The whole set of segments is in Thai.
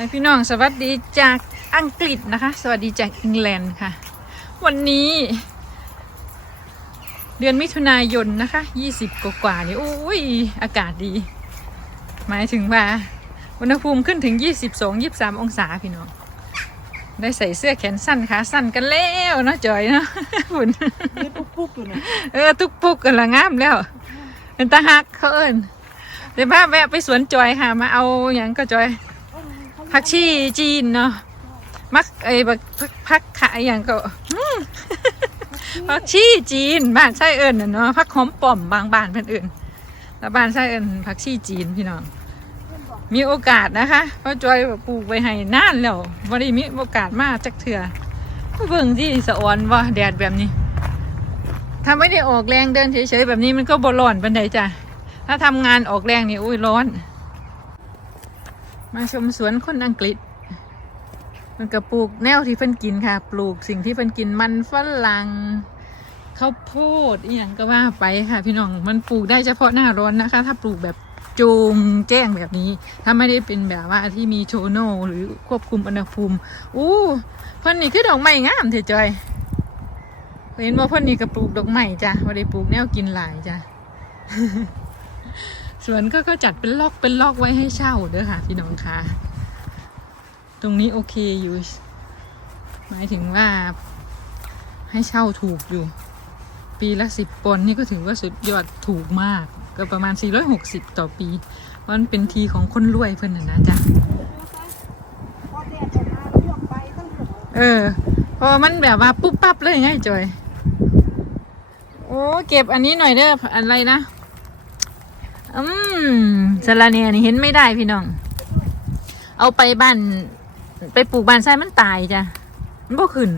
ให้พี่น้องสวัสดีจากอังกฤษนะคะ สวัสดีจากอังกฤษค่ะ วันนี้ เดือนมิถุนายนนะคะ20กว่าๆนี่โอ้ยอากาศดี หมายถึงว่าอุณหภูมิขึ้นถึง 22 23 องศาพี่น้อง ได้ใส่เสื้อแขนสั้นขาสั้นกันแล้วเนาะจอยเนาะฝุ่นนี่ปุ๊กๆอยู่เนี่ยเออตุกปุกกันละงามแล้ว เป็นตาหักเขาเอิญเดี๋ยวพาแวะไปสวนจอยค่ะ มาเอาอย่างก็จอย ผักชีจีนเนาะมักไอ้บักพักพักขายอย่างก็ผักชีจีนบ้านไส้เอิญน่ะเนาะผักหอมป่อมบางบ้านเพื่อนเอิญแล้วบ้านไส้เอิญผักชีจีนพี่น้องมีโอกาสนะคะเพราะจอยปลูกไว้ให้นานแล้ววันนี้มีโอกาสมากจักเถื่อเบิ่งที่สะออนว่าแดดแบบนี้ถ้าไม่ได้ออกแรงเดินเฉยๆแบบนี้มันก็บ่ร้อนปันใดจ้ะถ้าทำงานออกแรงนี่อุ้ยร้อน มาชมสวนคนอังกฤษ มันก็ปลูกแนวที่เพิ่นกินค่ะ ปลูกสิ่งที่เพิ่นกินมันฝรั่งข้าวโพดอีหยังก็ว่าไปค่ะ พี่น้องมันปลูกได้เฉพาะหน้าร้อนนะคะ ถ้าปลูกแบบโจงแจ้งแบบนี้ ถ้าไม่ได้เป็นแบบว่าที่มีโชโนหรือควบคุมอุณหภูมิอู้เพิ่นนี่คือดอกไม้งามเถอะจอยเห็นว่าเพ่นนี่ก็ปลูกดอกไม้จ้ะว่ได้ปลูกแนวกินหลายจ้ะ สวนก็ก็จัดเป็นล็อกเป็นล็อกไว้ให้เช่าเด้อค่ะพี่น้องค่ะ ตรงนี้โอเคอยู่ หมายถึงว่าให้เช่าถูกอยู่ ปีละสิบปอนนี่ก็ถือว่าสุดยอดถูกมาก ก็ประมาณ 460 ต่อปี เพราะมันเป็นทีของคนรวยเพิ่นน่ะนะจ๊ะพอออกมาแล้วลวกไปก็เหลือเออพอมันแบบว่าปุ๊บปั๊บเลยไงจอย โอ้เก็บอันนี้หน่อยเด้ออะไรนะ อืมสะระเนียนี่เห็นไม่ได้พี่น้อง เอาไปบ้าน ไปปลูกบ้านไส้มันตายจ้ะ มันบ่ขึ้น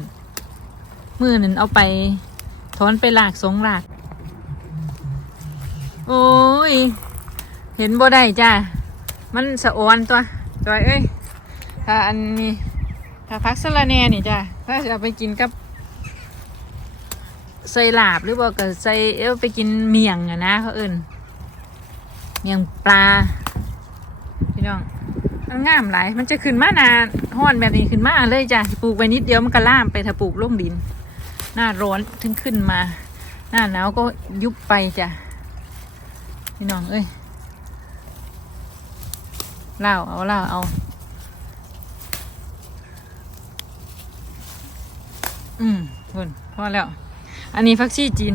มือหนึ่งเอาไปถอนไปหลากสงหลาก โอ้ย เห็นบ่ได้จ้ะ มันสะออนตัว จอยเอ้ย ถ้าอันนี้ถ้าพักสะระแน่นี่จ้ะ ถ้าจะเอาไปกินกับใส่ลาบหรือว่าก็ใส่เอวไปกินเมี่ยงอะนะเขาเอิน เมี่ยงปลา พี่น้องมันงามหลาย มันจะขึ้นมานาห้อนแบบนี้ขึ้นมาเลยจ้ะปลูกไปนิดเดียวมันก็ล่ามไปถ้าปลูกลงดิน หน้าร้อนถึงขึ้นมา หน้าหนาวก็ยุบไปจ้ะ พี่น้องเอ้ยเล่าเอาเล่าเอา อืมคุณพอแล้ว อันนี้ฟักชีจีน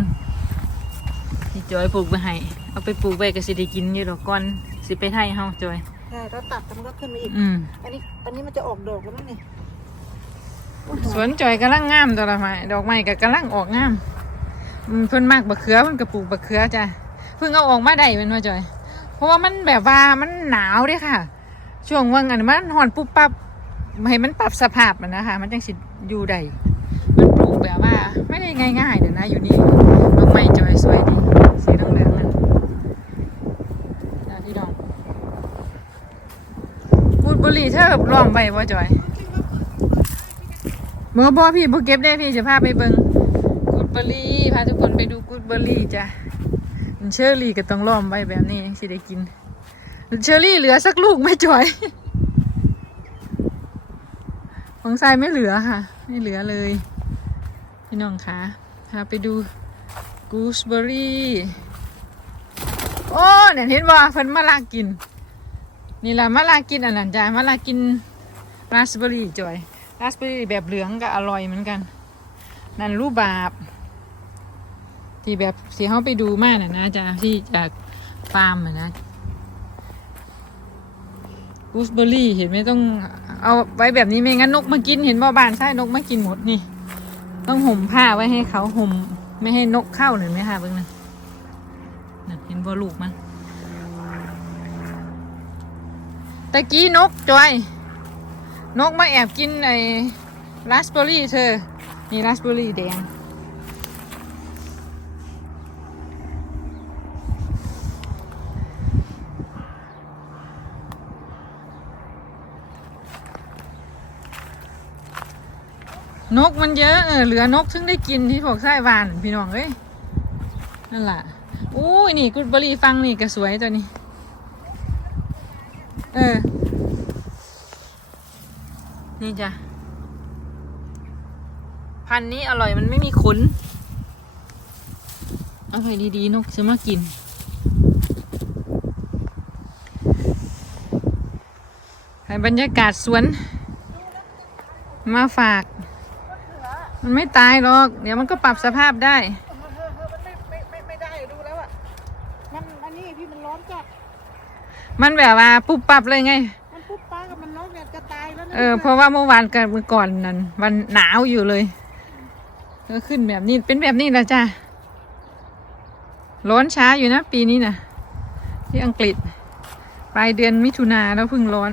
ที่จอยปลูกไปให้ เอาไปปลูกไปก็สิได้กินอยู่ดอกก่อนสิไปไทยเฮาจอย ใช่เราตัดแต่มันก็ขึ้นมาอีก อืมอันนี้ อันนี้มันจะออกดอกแล้วมั้งนี่สวนจอยกำลังงามตัวละไม้ดอกไม้ก็กำลังออกงามอืมเพิ่นมากบะเขือเพิ่นก็ปลูกบะเขือจ้ะเพิ่งเอาออกมาได้เป็นว่าจอย เพราะว่ามันแบบว่ามันหนาวเด้ค่ะ ช่วงว่างอันมันหอนปุ๊บปั๊บให้มันปรับสภาพมันนะคะ มันจังสิอยู่ได้มันปลูกแบบว่า ไม่ได้ง่ายๆเดี๋ยวนะอยู่นี่ดอกไม้จอยสวยดีสีเหลืองๆนั่นนะ พี่น้องบูดบุหรี่เธอล้อมไว้บ่จอยเมื่อบอพี่บุเก็บได้พี่จะพาไปเบิงกูดเบอร์รี่พาทุกคนไปดูกูดเบอร์รี่จ้ะเชอร์รี่ก็ต้องล้อมไว้แบบนี้สิได้กิน เชอร์รี่เหลือสักลูกไม่จอย ของทรายไม่เหลือค่ะ ไม่เหลือเลย พี่น้องคะพาไปดูกูสเบอร์รี่ อ้เนี่ยเห็นว่าเพิ่นมาลากิน นี่แหละมาลากินอันนั้นจ้ะมาลากินราสเบอร์รี่จอยราสเบอร์รี่แบบเหลืองก็อร่อยเหมือนกัน นั่นรูปบาบที่แบบที่เขาไปดูมากน่ะนะจ๊ะที่จากฟาร์มอะนะกูสเบอร์รี่เห็นไหมต้องเอาไว้แบบนี้ไม่งั้นนกมากินเห็นว่าบานใช่นกมากินหมดนี่ ต้องห่มผ้าไว้ให้เขาห่มไม่ให้นกเข้าหนึ่งไหมคะเบิ้งน นั่นเห็นว่าลูกมันตะกี้นกจอย นกมาแอบกินไอ้ราสเบอร์รี่เธอ นี่ราสเบอร์รี่แดงนกมันเยอะเออเหลือนกถึงได้กินที่พวกไส้วานพี่น้องเอ้ยนั่นแหละ อู้ยนี่กุดบอรี่ฟังนี่ก็สวยตัวนี้ เออ นี่จ้ะ พันนี้อร่อยมันไม่มีขนอร่อยดีๆนกซื้อมากิน ให้บรรยากาศสวน มาฝาก มันไม่ตายหรอก เดี๋ยวมันก็ปรับสภาพได้ เออเออเออมันไม่ไม่ไม่ไม่ได้ดูแล้วอะ มันอันนี้พี่มันร้อนจัด มันแบบว่าปุบปับเลยไง มันปุ๊บป้ากับมันร้อนเนี่ยจะตายแล้วนะเออเพราะว่าเมื่อวานกับเมื่อก่อนนั้นวันหนาวอยู่เลยก็ขึ้นแบบนี้เป็นแบบนี้แหละจ้าร้อนช้าอยู่นะ ปีนี้นะที่อังกฤษปลายเดือนมิถุนาแล้วเพิ่งร้อน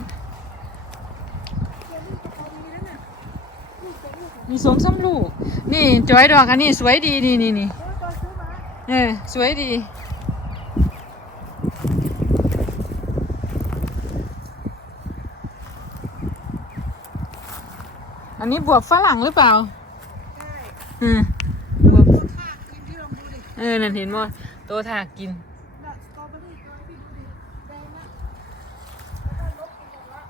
มีสองสามลูก นี่จอยดอกอันนี้สวยดีนี่นี่นี่เออตอนซื้อมาเออสวยดี อันนี้บวบฝรั่งหรือเปล่า ใช่อืมบวบตัวข้างกินที่ลองดูดิเออนั่นเห็นว่าตัวถากกินน่ะสตรอเบอรี่ตัวพี่ดูดิแดงนะแล้วก็ลบไปหมดละ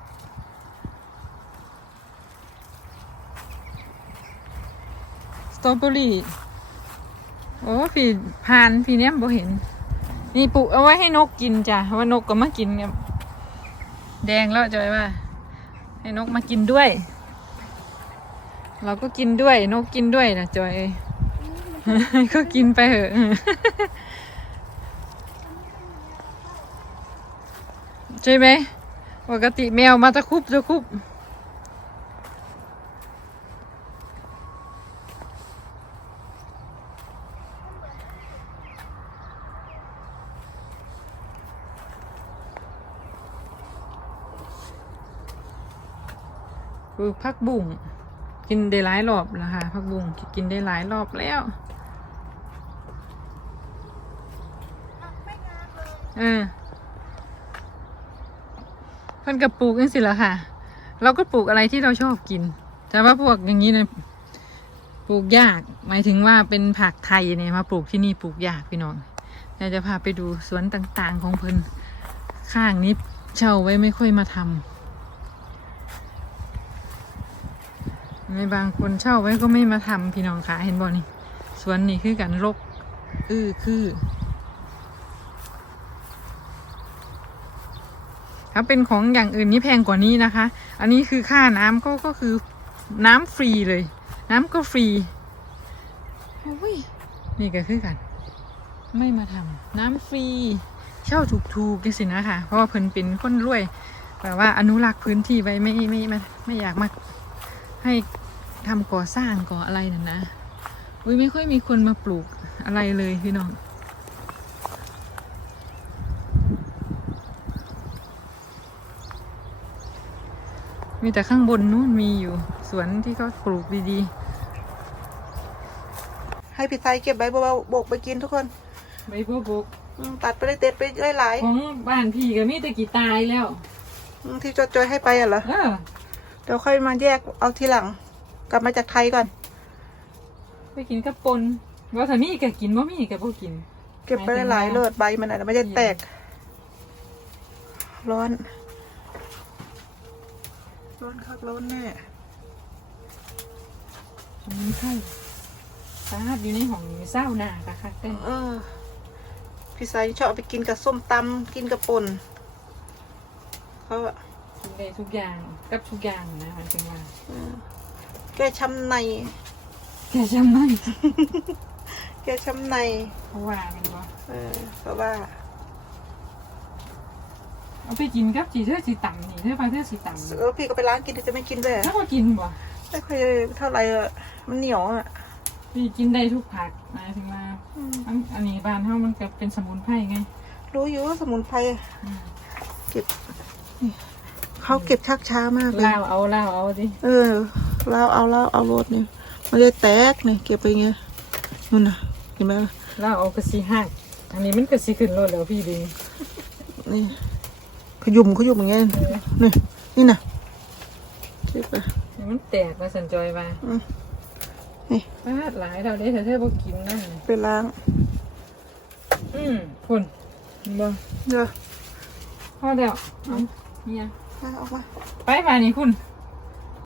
สตรอเบอรี่ โอ้พี่พานพี่เนี้ยบ่เห็น นี่ปลูกเอาไว้ให้นกกินจ้ะว่านกก็มากินเนี่ยแดงแล้วจอยว่า ให้นกมากินด้วย เราก็กินด้วยนกกินด้วยนะจอยเอ้ยก็กินไปเถอะใช่ไหมปกติแมวมาตะคุบตะคุบคือพักบุ่ง กินได้หลายรอบแล้วค่ะพักบุ่งกินได้หลายรอบแล้วไม่งามเลยเออเพิ่นกับปลูกจังสิละค่ะ เราก็ปลูกอะไรที่เราชอบกิน แต่ว่าพวกอย่างนี้เนี่ยปลูกยาก หมายถึงว่าเป็นผักไทยเนี่ยมาปลูกที่นี่ปลูกยากพี่น้องเดี๋ยวจะพาไปดูสวนต่างๆของเพิ่นข้างนี้เช่าไว้ไม่ค่อยมาทำ ในบางคนเช่าไว้ก็ไม่มาทำพี่น้องค่ะเห็นบ่นี่สวนนี่คือกันรกอื้อคือถ้าเป็นของอย่างอื่นนี่แพงกว่านี้นะคะ อันนี้คือค่าน้ำก็ก็คือน้ำฟรีเลย น้ำก็ฟรีโอ้ยนี่ก็คือกัน ไม่มาทำน้ำฟรี เช่าถูกๆกันสินะคะเพราะว่าเพิ่นเป็นคนรวยแบบว่าอนุรักษ์พื้นที่ไว้ไม่ไม่ไม่ไม่อยากมา ให้ทำก่อสร้างก่ออะไรนั่นนะอุ้ยไม่ค่อยมีคนมาปลูกอะไรเลยพี่น้องมีแต่ข้างบนนู้นมีอยู่สวนที่เขาปลูกดีให้พี่ไทยเก็บใบบัวโบกไปกินทุกคนๆใบบัวบกอืมตัดไปเลยเด็ดไปหลายของบ้านพี่ก็มีแต่กี่ตายแล้วๆอืมที่จอยๆให้ไปอะเหรอเออ เดี๋ยวค่อยมาแยกเอาทีหลัง กลับมาจากไทยก่อน ไปกินกับปนว่าถ้ามีก็กินว่ามีก็บ่กิน เก็บไปหลายๆเลิศใบมันอะไม่ได้แตก ร้อน ร้อนคักร้อนแน่มันใช่สาหัสอยู่ในห้องเศร้าหน้าค่ะค่ะเต้นเออพี่สายชอบเอาไปกินกับส้มตำกินกับป่นเขาอะ กินได้ทุกอย่างกับทุกอย่างนะหมายถึงว่าเออแกช้ำใน แกจำไม่แกช้ำในเพราะว่ามันบ่เออเพราะว่า เอาไปกินกับจีเธอสีต่ำนี่เธอไปเธอสีต่ำเออพี่ก็ไปร้านกินจะไม่กินด้วยถ้าว่ากินบ่ไม่ค่อยเท่าไหร่อะมันเหนียวอะพี่กินได้ทุกผักหมายถึงว่าอืมอันอันนี้บ้านเฮามันก็เป็นสมุนไพรไงรู้อยู่ว่าสมุนไพรอืมเก็บนี่ เขาเก็บชักช้ามากเลยลาวเอาลาวเอาดิเออเราเอาเราเอารถเนี่ยมันจะแตกเนี่ยเก็บไปไงนู่นน่ะเห็นไหมลาวเอากระสีหักอันนี้มันกระสีขึ้นรถแล้วพี่ดินี่ขยุ่มขยุ่มอย่างเงี้ยนี่นี่น่ะเก็บไปนี่มันแตกมาสันจอยมาอืมนี่พลาดหลายเราได้แต่เธอบ่กินนั่นน่ะไปล้าง อืมคุณบ่เดี๋ยวพอแล้วเอาเนี่ย ล้าออกมา ไปมานี่คุณ